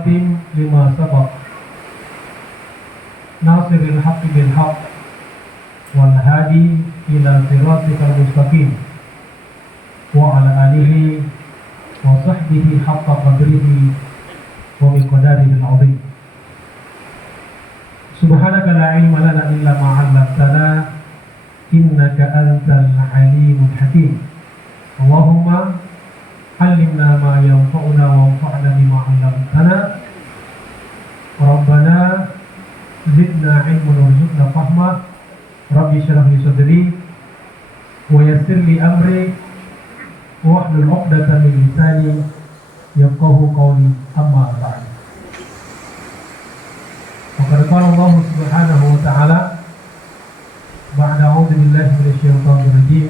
الخاتم لما سبق ناصر الحق بالحق والهادي إلى صراطك المستقيم وعلى آله وصحبه حق قدره ومقداره العظيم. سبحانك لا علم لنا إلا ما علمتنا إنك أنت العليم الحكيم. اللهم علمنا ما ينفعنا وانفعنا بما علمتنا. ربنا زدنا علما وارزقنا فهما. ربي اشرح لي صدري ويسر لي أمري واحلل عقدة من لساني يفقهوا قولي. أما بعد. وقد قال الله سبحانه وتعالى بعد أعوذ بالله من الشيطان الرجيم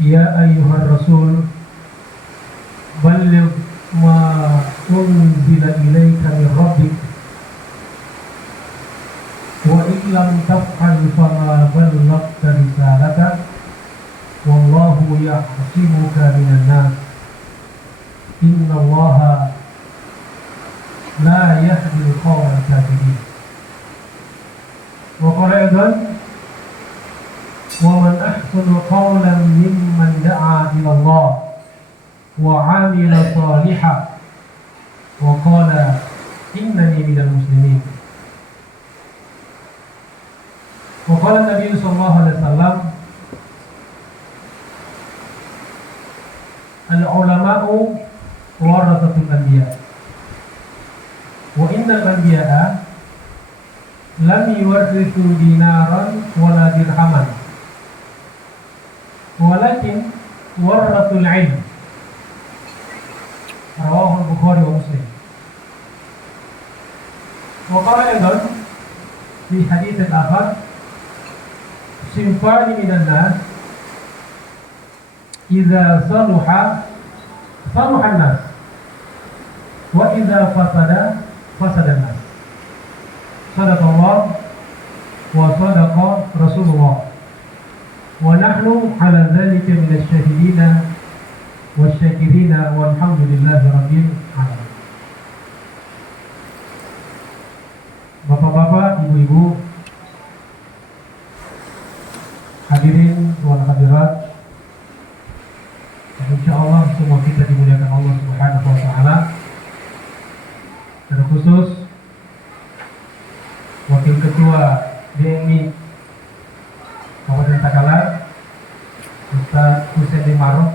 يا أيها الرسول بلغ ما أنزل إليك من ربك وإن لم تفعل فما بلغت رسالته والله يعصمك من الناس إن الله لا يهدي القوم الكافرين. وقال أيضا ومن أحسن قولا ممن دعا إلى الله وعمل صالحا وقال إنني من المسلمين. وقال النبي صلى الله عليه وسلم العلماء ورثة الأنبياء وإن الأنبياء لم يورثوا دينارا ولا درهما ولكن ورثوا العلم. رواه البخاري ومسلم. وقال أيضا في حديث آخر صنفان من الناس إذا صلح صلح الناس وإذا فسد فسد الناس. صدق الله وصدق رسول الله ونحن على ذلك من الشاهدين والشاكرين والحمد لله رب العالمين. Bapak-bapak, ibu-ibu, hadirin wal hadirat, insyaallah semua kita dimuliakan Allah Subhanahu wa taala. Terkhusus Wakil Ketua DMI Kabupaten Takalar Ustaz Husaini Maruf,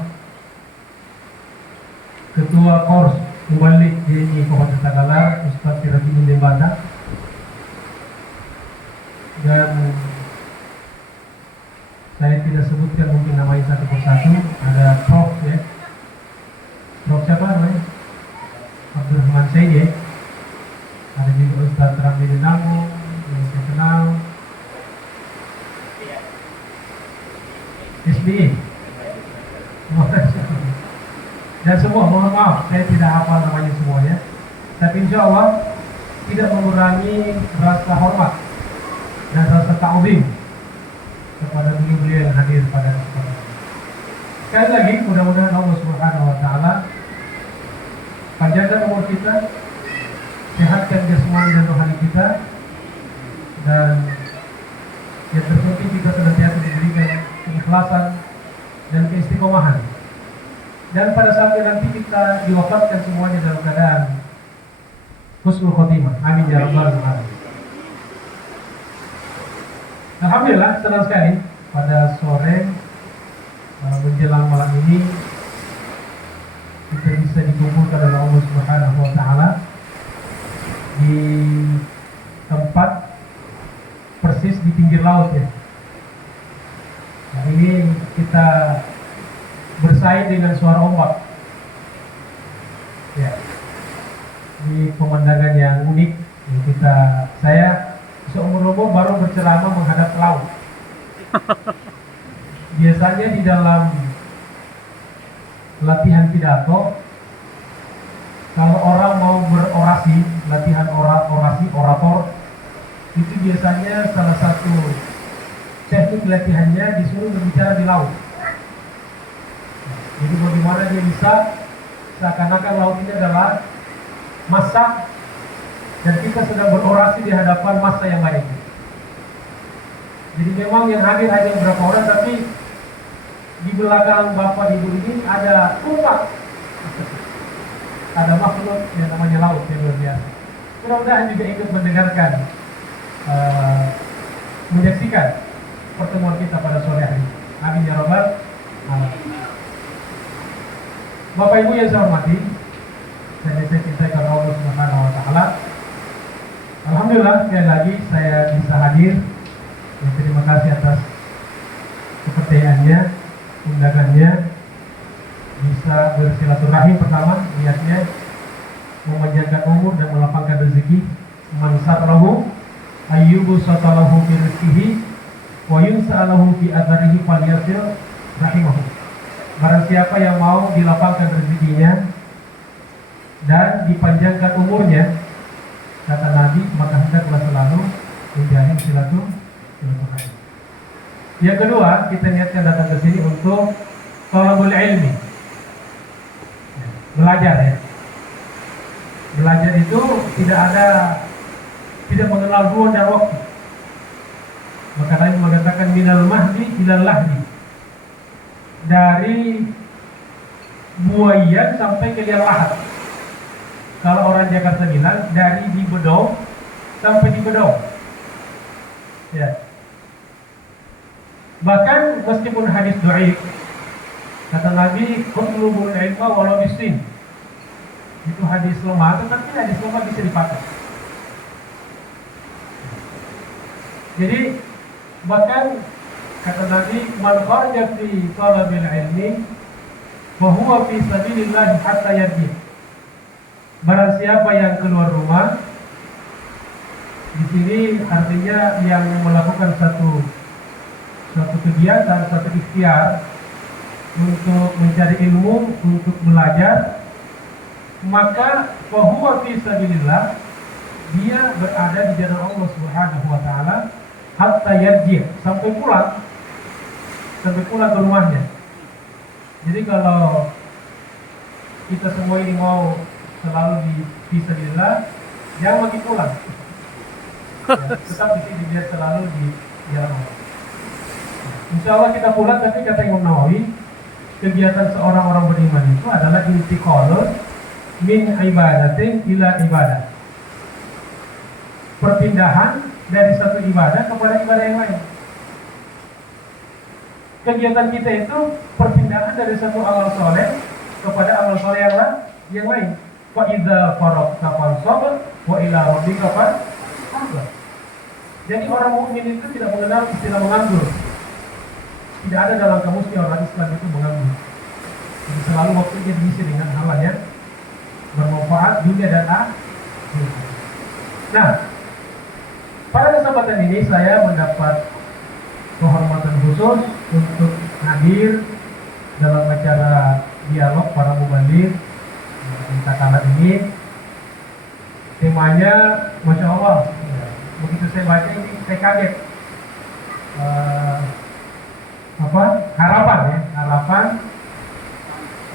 Ketua Kors Mubalik DMI Kabupaten Takalar Ustaz Sirajuddin Dembata, dan saya tidak sebutkan mungkin namanya satu persatu. Ada Prof ya, Prof siapa namanya? Abdurrahman Said ya. Ada juga Ustaz Ramli Namo yang saya kenal, SBY dan semua. Mohon maaf saya tidak hafal namanya semuanya, tapi insya Allah tidak mengurangi rasa hormat dan rasa ta'zim kepada beliau yang hadir pada kesempatan ini. Sekali lagi mudah-mudahan Allah Subhanahu wa taala panjangkan umur kita, sehatkan jasmani dan rohani kita, dan yang terpenting kita senantiasa diberikan keikhlasan dan keistiqomahan, dan pada saatnya nanti kita diwafatkan semuanya dalam keadaan husnul khotimah. Amin ya rabbal alamin. Alhamdulillah, senang sekali pada sore menjelang malam ini kita bisa dikumpulkan oleh Allah Subhanahu wa taala di tempat persis di pinggir laut ya. Nah, ini kita bersaing dengan suara ombak ya, di pemandangan yang unik. Saya seumur-umur baru berceramah menghadap ke laut. Biasanya di dalam latihan pidato, kalau orang mau berorasi, latihan orasi, orator, itu biasanya salah satu teknik latihannya disuruh berbicara di laut. Jadi bagaimana dia bisa seakan-akan laut ini adalah masa dan kita sedang berorasi di hadapan masa yang lain. Jadi memang yang hadir hanya beberapa orang, tapi di belakang Bapak Ibu ini ada umat, ada makhluk yang namanya laut yang luar biasa. Mudah-mudahan juga ikut mendengarkan, menyaksikan pertemuan kita pada sore hari. Amin ya rabbal alamin. Bapak Ibu yang saya hormati, saya cintai karena Allah Subhanahu wa taala. Alhamdulillah sekali lagi saya bisa hadir. Dan terima kasih atas kepercayaannya, undangannya, bisa bersilaturahim pertama, niatnya memanjangkan umur dan melapangkan rezeki. Man sarrahu ayyubu satalahu fi rizqihi wa yunsa'alahu fi adarihi falyasil rahimahu. Barang siapa yang mau dilapangkan rezekinya dan dipanjangkan umurnya, kata Nabi, maka hendaklah selalu menjalin silaturahim. Yang kedua, kita niatkan datang ke sini untuk thalabul ilmi, belajar ya. Belajar itu tidak mengenal ruang dan waktu. Maka Nabi mengatakan minal mahdi ilal lahdi, dari buayan sampai ke liang lahat. Kalau orang Jakarta bilang dari di bedong sampai di bedong. Ya. Bahkan meskipun hadis dhaif, kata Nabi, "Utlubul ilma walau bisin." Itu hadis lemah, tetapi hadis lemah bisa dipakai. Jadi bahkan kata Nabi, "Man kharaja fi talabil ilmi wa huwa fi sabilillah hatta yarji." Barang siapa yang keluar rumah, di sini artinya yang melakukan satu kegiatan, satu ikhtiar untuk mencari ilmu, untuk belajar, maka fahuwa fi sabilillah, dia berada di jalan Allah Subhanahu wa taala hatta yarji, sampai pulang ke rumahnya. Jadi kalau kita semua ini mau selalu di fisabilillah, jangan lagi pulang. Ya, tetap di sini biar selalu di jalan Allah. Insya Allah kita pulang, tapi kata Imam Nawawi, kegiatan seorang orang beriman itu adalah intiqalun min ibadatin ila ibadah. Perpindahan dari satu ibadah kepada ibadah yang lain. Kegiatan kita itu perpindahan dari satu amal soleh kepada amal soleh yang lain. Wa idza faragta fansab wa ila rabbika farghab. Jadi orang mukmin itu tidak mengenal istilah menganggur. Tidak ada dalam kamusnya orang Islam itu menganggur. Jadi selalu waktunya diisi dengan hal yang bermanfaat dunia dan akhirat. Nah, pada kesempatan ini saya mendapat kehormatan khusus untuk hadir dalam acara dialog para mubaligh di Takalar ini. Temanya, Masya Allah, begitu saya baca ini saya kaget. Harapan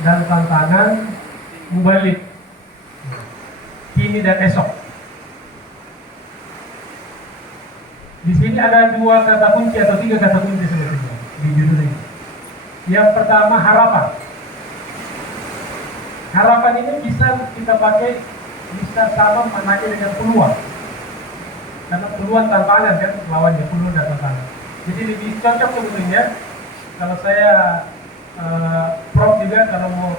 dan tantangan mubaligh kini dan esok. Di sini ada dua kata kunci atau tiga kata kunci sebetulnya di judul ini. Yang pertama, harapan. Harapan ini bisa kita pakai, bisa sama maknanya dengan peluang. Karena peluang tantangan kan lawannya, peluang dan tantangan. Jadi lebih cocok sebetulnya kalau saya Prof juga kalau mau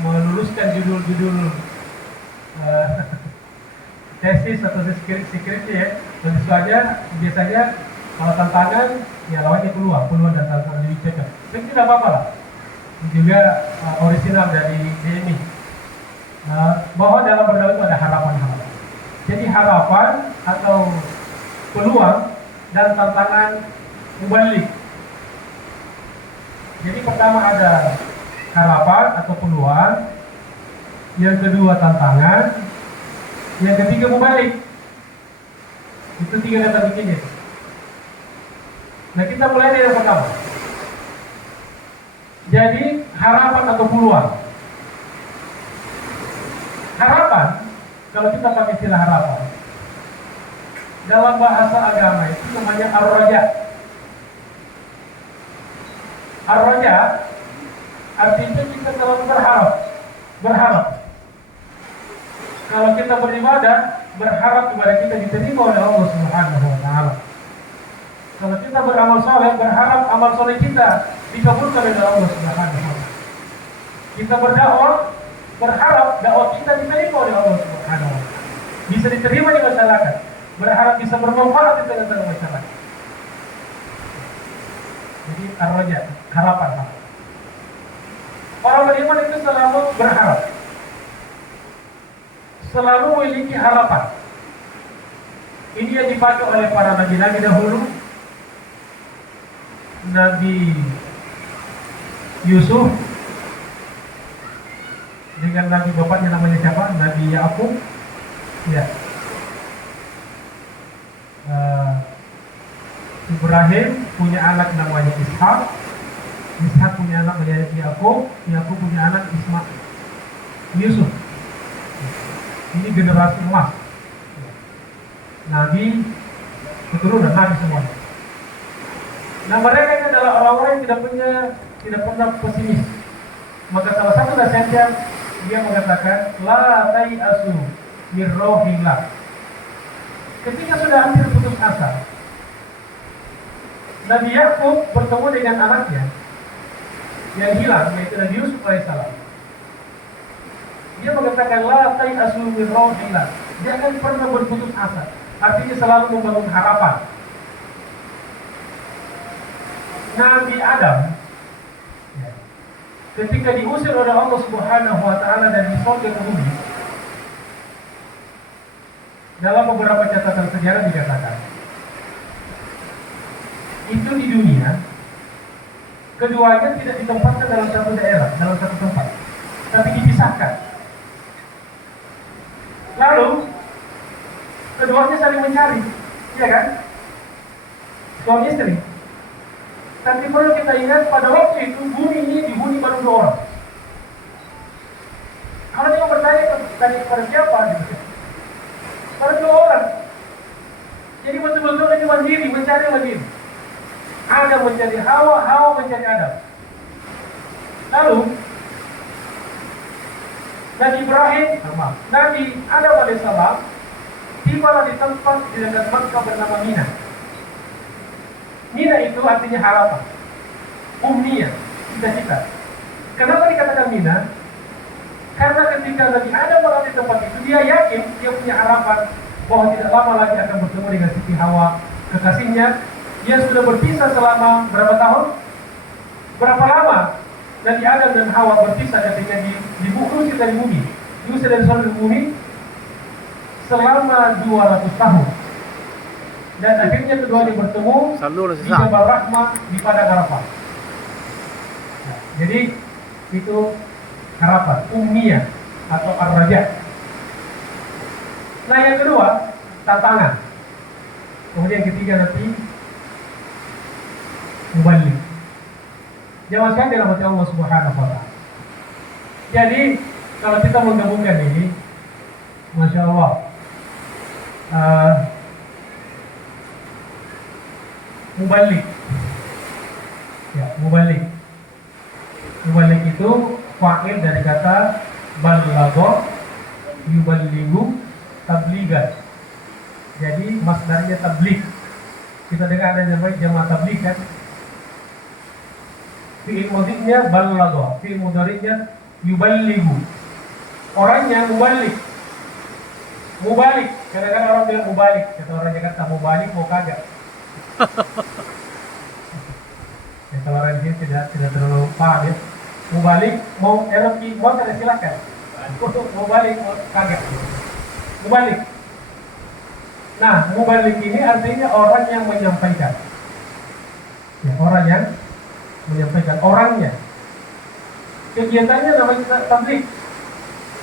meluluskan judul-judul tesis atau skripsi ya, tentu saja biasanya kalau tantangan ya lawannya peluang dan tantangan lebih cocok. Tapi tidak apa-apa lah. Juga orisinal dari DMI bahwa dalam berdakwah itu ada harapan-harapan. Jadi harapan atau peluang dan tantangan mubaligh. Jadi pertama ada harapan atau peluang, yang kedua tantangan, yang ketiga mubaligh. Itu tiga kata kuncinya. Nah, kita mulai dari yang pertama. Jadi harapan atau peluang. Harapan, kalau kita pakai istilah harapan, dalam bahasa agama itu namanya ar-raja. Ar-raja artinya kita selalu berharap. Kalau kita beribadah, berharap ibadah kita diterima oleh Allah Subhanahu wa taala. Kalau kita beramal soleh, berharap amal soleh kita dikabulkan oleh Allah Subhanahu wa taala. Kita berdakwah, berharap dakwah kita diterima oleh Allah Subhanahu wa taala. Bisa diterima di masyarakat, berharap bisa bermanfaat di tengah-tengah masyarakat. Jadi ar-raja, harapan. Orang beriman itu selalu berharap, selalu memiliki harapan. Ini yang dipakai oleh para nabi-nabi dahulu. Nabi Yusuf dengan nabi bapaknya namanya siapa? Nabi Yakub. Ya. Ibrahim punya anak namanya Ishak. Ishak punya anak namanya Yakub. Yakub punya anak Yusuf. Ini generasi emas. Nabi keturunan Nabi semuanya. Nah, mereka ini adalah orang-orang yang tidak pernah pesimis. Maka salah satu nasihatnya dia mengatakan la tai'asu min rohillah. Ketika sudah hampir putus asa, Nabi Yakub bertemu dengan anaknya yang hilang, yaitu Nabi Yusuf alaihissalam. Dia mengatakan la tai'asu min rohillah. Jangan pernah berputus asa. Artinya selalu membangun harapan. Nabi Adam ketika diusir oleh Allah Subhanahu wa taala dari surga ke bumi, dalam beberapa catatan sejarah dikatakan itu di dunia keduanya tidak ditempatkan dalam satu daerah, dalam satu tempat, tapi dipisahkan. Lalu keduanya saling mencari, ya kan? Suami istri. Tapi perlu kita ingat pada waktu itu bumi ini dihuni baru 2 orang. Kalau dia bertanya kepada siapa, baru 2 orang. Jadi betul-betul ini mandiri, mencari mandiri. Adam mencari Hawa, Hawa mencari Adam. Lalu Nabi Ibrahim, Nabi Adam alaihissalam tibalah di tempat di dekat Makkah bernama Mina. Mina itu artinya harapan, umniyah, cita-cita. Kenapa dikatakan Mina? Karena ketika Nabi Adam berada di tempat itu, dia yakin, dia punya harapan bahwa tidak lama lagi akan bertemu dengan Siti Hawa, kekasihnya. Dia sudah berpisah selama berapa tahun? Berapa lama Nabi Adam dan Hawa berpisah ketika diusir dari bumi? Diusir dari surga bumi selama 200 tahun. Dan akhirnya keduanya bertemu di Jabal Rahmah di Padang Arafah. Nah, jadi itu harapan, umniyah atau ar-raja. Nah, yang kedua, tantangan. Kemudian yang ketiga nanti mubalik. Jangan sekali dalam hati Allah Subhanahu wa taala. Jadi kalau kita menggabungkan ini, Masya Allah, mubalik. Ya, mubalik. Mubalik itu fa'il dari kata balagha yuballighu tabligan. Jadi masdarnya tabligh. Kita dengar ada namanya jamaah tabligh kan? Fi'il madhinya balagha, fi'il mudhari'nya yuballighu. Orangnya mubalik. Mubalik. Kadang-kadang orang bilang mubalik. Kata orang Jakarta mubalik mau kagak. Ya, kalau orang ini tidak terlalu paham ya. Mau balik, mau eroki, mau tidak silakan. Mau balik, mau kagak. Mau balik. Nah, mau balik ini artinya orang yang menyampaikan. Ya, orang yang menyampaikan, orangnya. Kegiatannya namanya tabligh,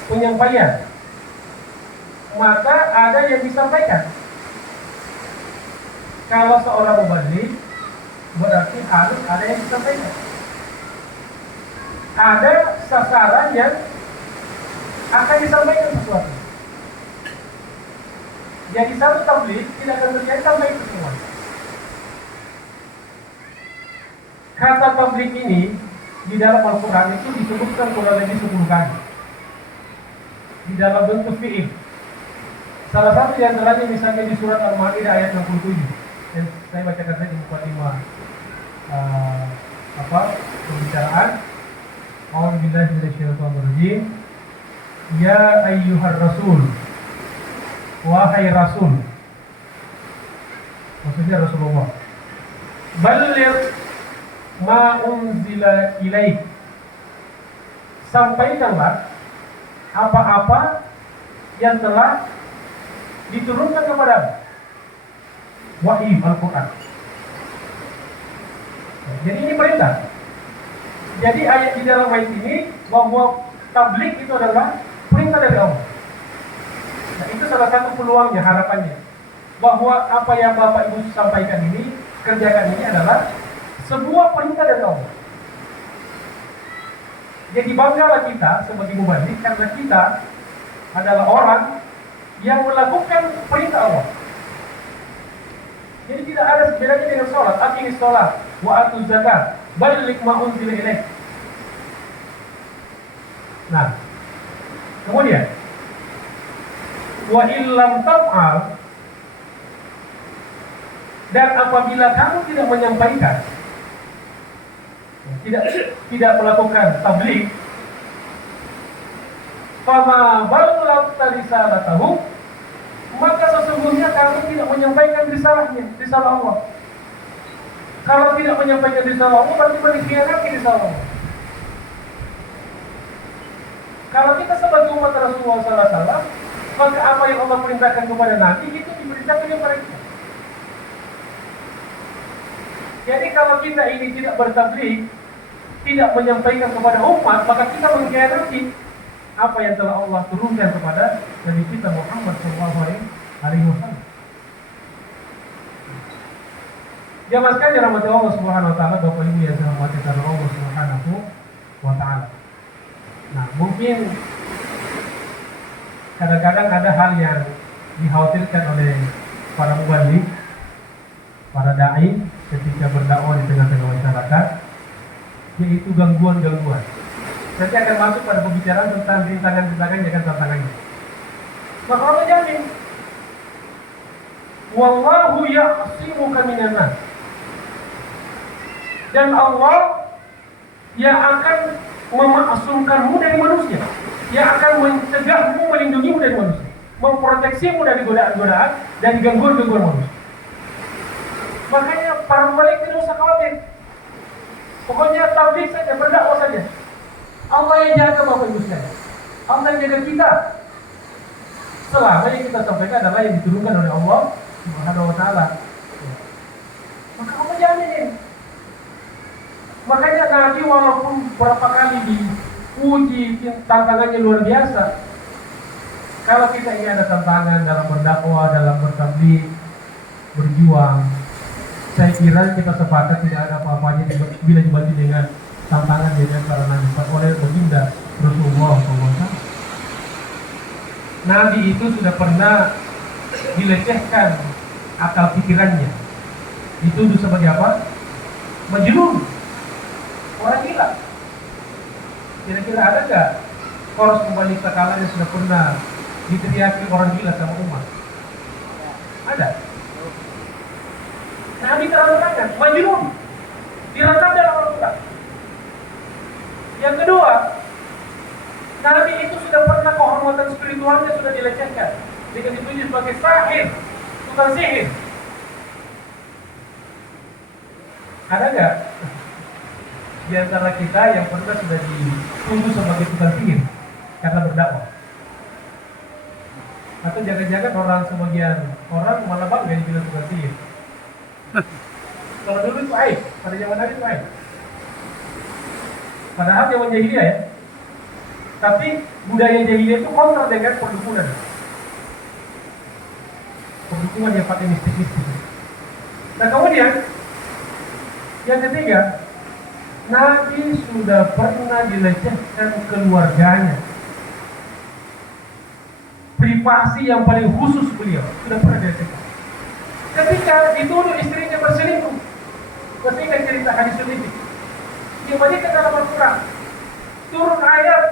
penyampaian. Maka ada yang disampaikan. Kalau seorang mubalik, berarti harus ada yang disampaikan. Ada sasaran yang akan disampaikan sesuatu. Jadi satu tabligh tidak akan terjadi sampai itu semua. Kata tabligh ini di dalam Al-Quran itu disebutkan kurang lebih 10 kali di dalam bentuk fi'il. Salah satu di antaranya misalnya di surat Al-Maidah ayat 67. Saya bacakan saja di mukadimah pembicaraan. A'udzubillahi minasyaitonirrajim. Ya ayyuhar rasul, wahai rasul, maksudnya Rasulullah, balligh ma unzila ilaik, sampaikanlah apa-apa yang telah diturunkan kepadamu, wahyu Al-Quran. Jadi ini perintah. Jadi ayat di dalam ayat ini bahwa tabligh itu adalah perintah dari Allah. Nah, itu salah satu peluangnya, harapannya, bahwa apa yang Bapak Ibu sampaikan ini, kerjakan ini adalah sebuah perintah dari Allah. Jadi banggalah kita sebagai mubalik karena kita adalah orang yang melakukan perintah Allah. Jadi tidak ada bedanya dengan sholat. Aqimis sholat wa atuz zakat balligh ma unzila ilaik. Nah, kemudian wa illam taf'al, dan apabila kamu tidak menyampaikan, tidak melakukan tabligh, fama ballaghta risalatahu, maka sesungguhnya kamu tidak menyampaikan risalahnya, risalah Allah. Kalau tidak menyampaikan risalah Allah, berarti mengkhianati risalah Allah. Kalau kita sebagai umat Rasulullah SAW, maka apa yang Allah perintahkan kepada Nabi itu diperintahkan kepada kita. Jadi kalau kita ini tidak bertabligh, tidak menyampaikan kepada umat, maka kita mengkhianati apa yang telah Allah turunkan kepada Nabi kita Muhammad SAW. Jamaah sekalian rahmati Allah Subhanahu wa taala, Bapak Ibu yang saya hormati karena Allah Subhanahu wa taala. Nah, mungkin kadang-kadang ada hal yang dikhawatirkan oleh para mubalik, para dai ketika berdakwah di tengah-tengah masyarakat, yaitu gangguan-gangguan. Nanti akan masuk pada pembicaraan tentang rintangan-rintangannya dan tantangannya. Maka Allah jamin, wallahu ya'simuka minan nas, dan Allah yang akan memaksumkanmu dari manusia, yang akan mencegahmu, melindungimu dari manusia, memproteksimu dari godaan-godaan dan gangguan-gangguan manusia. Makanya para mubalik tidak usah khawatir. Pokoknya tabligh saja, berdakwah saja. Allah yang jaga Bapak Ibu sekalian. Allah yang jaga kita. Selama yang kita sampaikan adalah yang diturunkan oleh Allah Subhanahu wa taala. Maka Allah jamin. Makanya Nabi walaupun berapa kali diuji, tantangannya luar biasa. Kalau kita ini ada tantangan dalam berdakwah, dalam bertabligh, berjuang, saya kira kita sepakat tidak ada apa-apanya bila dibanding dengan tantangan dengan para nabi oleh baginda Rasulullah SAW. Nabi itu sudah pernah dilecehkan akal pikirannya, dituduh sebagai apa? Majnun, orang gila. Kira-kira ada nggak poros kembali sekala yang sudah pernah diteriaki orang gila sama umat? Ada. Nabi terang-terangan majnun, direkam dalam Al-Quran. Yang kedua, Nabi itu sudah pernah kehormatan spiritualnya sudah dilecehkan dengan dituduh sebagai sahir, tukang sihir. Ada nggak di antara kita yang pernah sudah dituduh sebagai tukang sihir karena berdakwah? Atau jangan-jangan sebagian orang malah bangga dibilang tukang sihir? Kalau dulu itu aib, pada zaman Nabi itu aib. Padahal zaman jahiliyah ya. Tapi budaya jahiliyah itu kontra dengan perdukunan. Perdukunan yang pakai mistik-mistik. Nah kemudian yang ketiga, Nabi sudah pernah dilecehkan keluarganya privasi yang paling khusus beliau sudah pernah dia cerita. Ketika dituduh istrinya berselingkuh, ketika cerita hadis ini, dibacakan dalam Al-Quran, turun ayat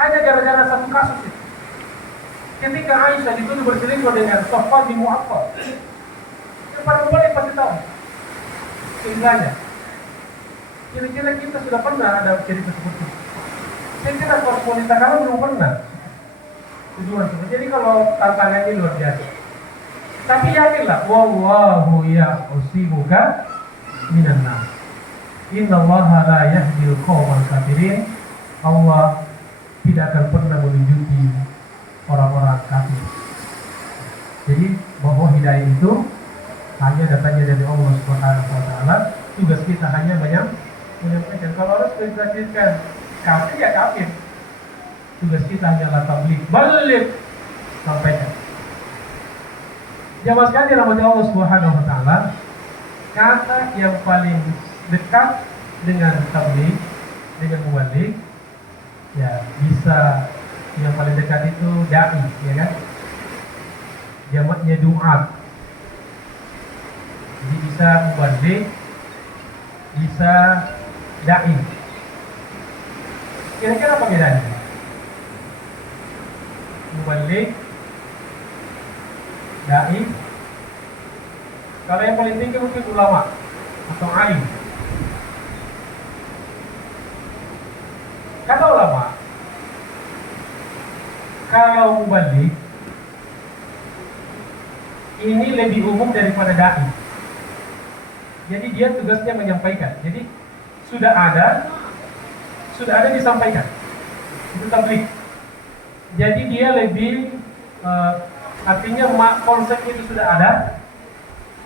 hanya gara-gara satu kasus itu. Ketika Aisyah dituduh berselingkuh dengan Safwan bin Mu'attal, yang paling boleh pasti tahu ceritanya. Kira-kira kita sudah pernah ada cerita seperti itu. Saya kira kalau wanita kalau belum pernah tujuan seperti. Jadi kalau tantangannya luar biasa. Tapi yakinlah, wallahu ya'usibuka minan nar. Innallaha la yahdil qaumal kafirin. Allah tidak akan pernah menunjuki orang-orang kafir. Jadi bahwa hidayah itu hanya datangnya dari Allah Subhanahu wa taala. Tugas kita hanya menyampaikan. Kalau orang sudah ditakdirkan kafir ya kafir. Tugas kita hanyalah tabligh, balik sampaikan. Jamaah sekalian dirahmati Allah Subhanahu wa taala, kata yang paling dekat dengan tabligh, dengan mubalik, ya bisa yang paling dekat itu dai, ya kan? Jamaknya duat. Jadi bisa mubalik, bisa dai. Kira-kira apa bedanya? Mubalik, dai. Kalau yang paling tinggi mungkin ulama atau alim. Kata ulama, kalau mubalik ini lebih umum daripada dai. Jadi dia tugasnya menyampaikan. Jadi sudah ada disampaikan. Itu tabligh. Jadi dia lebih artinya konsep itu sudah ada,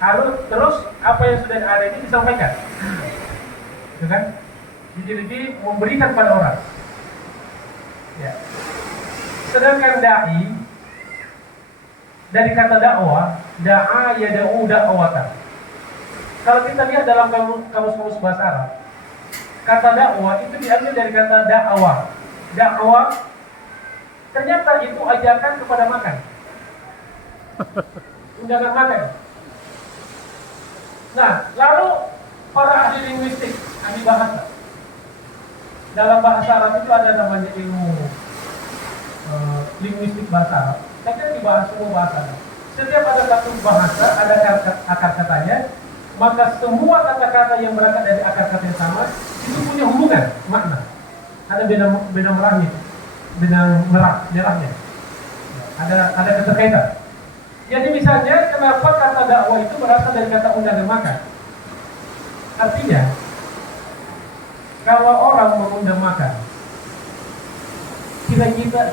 harus terus apa yang sudah ada ini disampaikan, gitu kan? Jadi lebih memberikan pada orang. Ya. Sedangkan dai dari kata dakwah, da'a yada'u da'watan. Kalau kita lihat dalam kamus bahasa Arab, kata dakwah itu diambil dari kata dakwah. Dakwah ternyata itu ajakan kepada makan. Undangan makan. Nah, lalu para ahli linguistik, ahli bahasa, dalam bahasa Arab itu ada namanya ilmu linguistik bahasa Arab. Saya kira dibahas semua bahasa Arab. Setiap ada satu bahasa, ada akar katanya, maka semua kata-kata yang berangkat dari akar kata yang sama itu punya hubungan makna. Ada benang merahnya, benang merahnya. Ada keterkaitan. Jadi misalnya kenapa kata dakwah itu berasal dari kata undangan makan? Artinya kalau orang mengundang makan,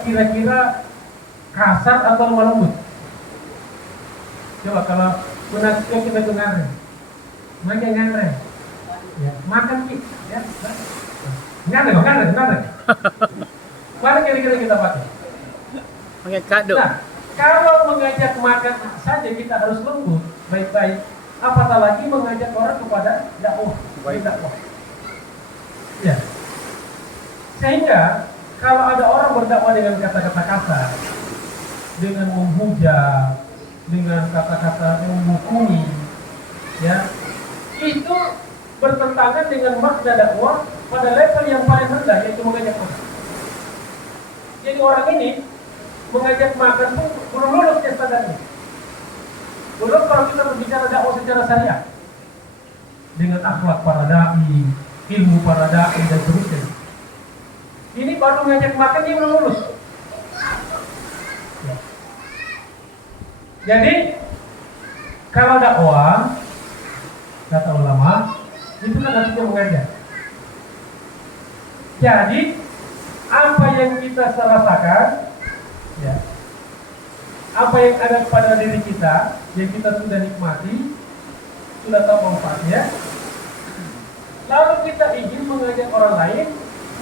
kira-kira kasar atau lemah lembut? Coba kalau kita dengar, makan ngare, ya makan ya, ngare. Mana kira-kira kita pakai? Pakai kado. Nah, kalau mengajak makan saja kita harus lembut, baik-baik. Apatah lagi mengajak orang kepada dakwah, dakwah. Ya. Sehingga kalau ada orang berdakwah dengan kata-kata kasar, dengan menghujat, dengan kata-kata menghukumi, ya, itu bertentangan dengan makna dakwah pada level yang paling rendah, yaitu mengajak makan. Jadi orang ini mengajak makan pun belum lulus ya standarnya. Belum kalau kita berbicara dakwah secara syariah dengan akhlak para dai, ilmu para dai dan seterusnya. Ini baru mengajak makan dia belum lulus. Ya. Jadi kalau dakwah kata ulama itu kan artinya mengajak. Jadi apa yang kita rasakan, ya, apa yang ada pada diri kita, yang kita sudah nikmati, sudah tahu manfaatnya, lalu kita ingin mengajak orang lain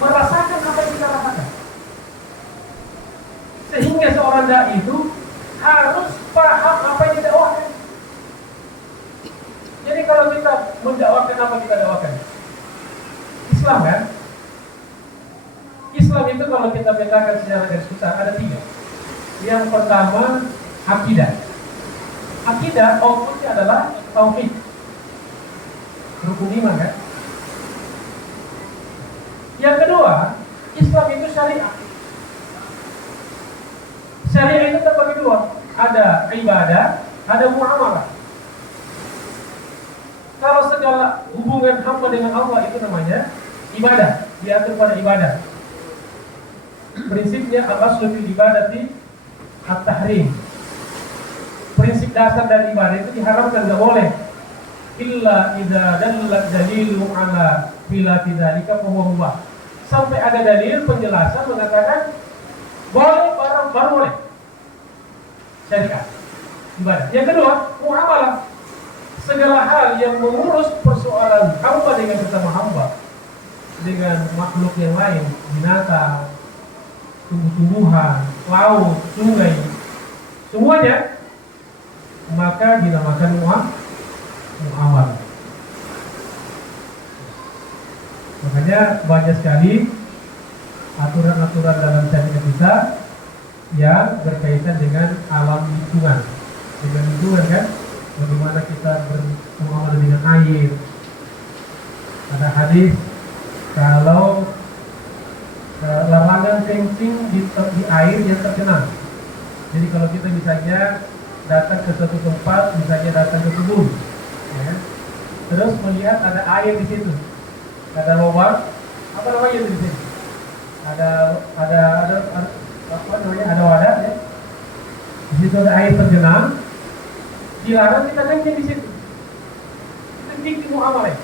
merasakan apa yang kita rasakan. Sehingga seorang dai itu harus paham apa yang didakwakan. Jadi kalau kita mendakwakan apa kita dakwakan? Islam kan? Islam itu kalau kita petakan secara garis besar ada 3. Yang pertama, akidah. Akidah outputnya adalah tauhid, rukun iman kan. Yang kedua, Islam itu syariah. Syariah itu terbagi dua, ada ibadah, ada muamalah. Kalau segala hubungan hamba dengan Allah itu namanya ibadah, diatur pada ibadah. Prinsipnya al-aslu fil ibadati at-tahrim. Prinsip dasar dari ibadah itu diharamkan, enggak boleh. Illa idza dallat dalilu ala khilati dzalika fa huwa. Sampai ada dalil penjelasan mengatakan boleh, baru boleh. Syariat ibadah. Yang kedua, muamalah. Segala hal yang mengurus persoalan hamba dengan sesama hamba, dengan makhluk yang lain, binatang, tumbuh-tumbuhan, laut, sungai, semuanya, maka dinamakan muamalah. Makanya banyak sekali aturan-aturan dalam syariat kita yang berkaitan dengan alam lingkungan, kan? Bagaimana kita bermuamalah dengan air. Ada hadis kalau larangan kencing di air yang tergenang. Jadi kalau kita misalnya datang ke suatu tempat, misalnya datang ke kebun, ya, terus melihat ada air di situ, ada lubang, apa namanya di sini? Ada apa namanya? Ada wadah, ya. Di situ ada air tergenang. Dilarang kita kencing di situ. Itu fikih muamalah.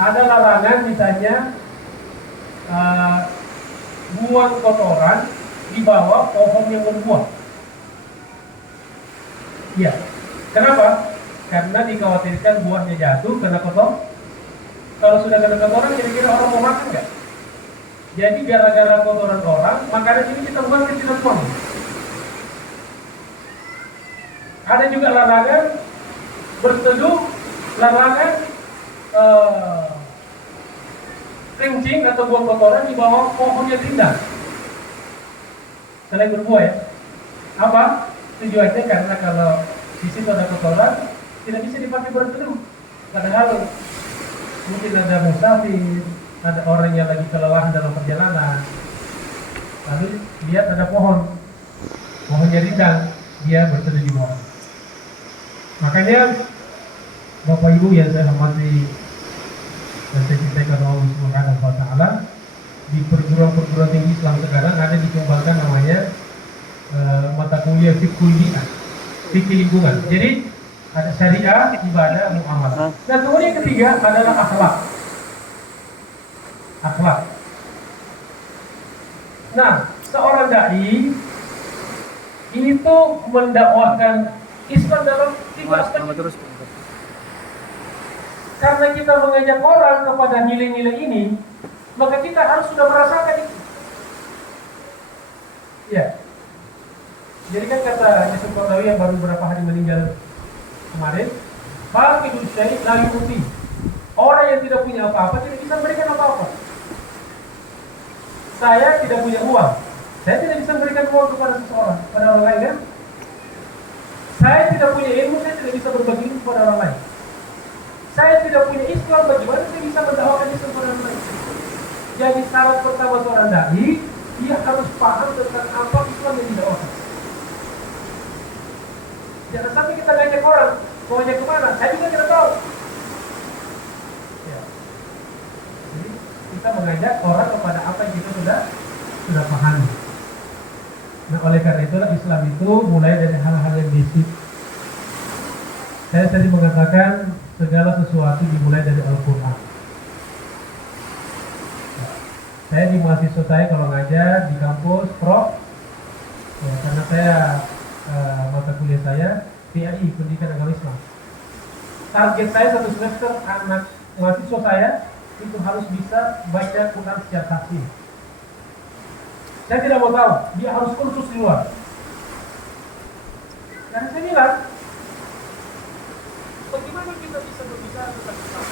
Ada larangan misalnya buang kotoran di bawah pohon yang berbuah. Iya. Kenapa? Karena dikhawatirkan buahnya jatuh kena kotor. Kalau sudah kena kotoran, kira-kira orang mau makan nggak? Jadi gara-gara kotoran orang, makanan ini kita buang, kita buang. Ada juga larangan berteduh, larangan kencing atau buang kotoran di bawah pohon yang rindang. Selain berbuah, ya. Apa tujuannya? Karena kalau di situ ada kotoran, tidak bisa dipakai berteduh. Padahal mungkin ada musafir, ada orang yang lagi kelelahan dalam perjalanan, lalu lihat ada pohonnya rindang, dia berteduh di bawah. Makanya Bapak Ibu yang saya hormati dan saya cintai karena Allah Subhanahu wa taala, di perguruan-perguruan tinggi Islam sekarang ada dikembangkan namanya mata kuliah fikih lingkungan. Jadi ada syariah, ibadah, muamalah. Nah, kemudian yang ketiga adalah akhlak. Nah, seorang dai itu mendakwahkan Islam dalam tiga aspek. Karena kita mengajak orang kepada nilai-nilai ini, maka kita harus sudah merasakan itu. Ya. Jadi kan kata Yusuf Qaradawi yang baru beberapa hari meninggal kemarin, "Faqidul syai' la yu'ti." Orang yang tidak punya apa-apa tidak bisa memberikan apa-apa. Saya tidak punya uang, saya tidak bisa memberikan uang kepada seseorang, pada orang lain, kan? Saya tidak punya ilmu, saya tidak bisa berbagi ilmu kepada orang lain. Saya tidak punya Islam, bagaimana saya bisa mendakwakan Islam kepada orang lain? Jadi syarat pertama seorang dai, dia harus paham tentang apa Islam yang didakwakan. Jangan sampai kita ngajak orang, mau ngajak kemana? Saya juga tidak tahu. Ya. Jadi kita mengajak orang kepada apa yang kita sudah pahami. Nah, oleh karena itulah Islam itu mulai dari hal-hal yang basic. Saya tadi mengatakan segala sesuatu dimulai dari Al-Quran. Saya di mahasiswa saya kalau ngajar di kampus, Prof, ya, karena saya mata kuliah saya PAI, Pendidikan Agama Islam. Target saya satu semester anak mahasiswa saya itu harus bisa baca Quran secara tahsin. Saya tidak mau tahu, dia harus kursus di luar. Dan saya bilang, bagaimana kita bisa berbicara tentang Islam?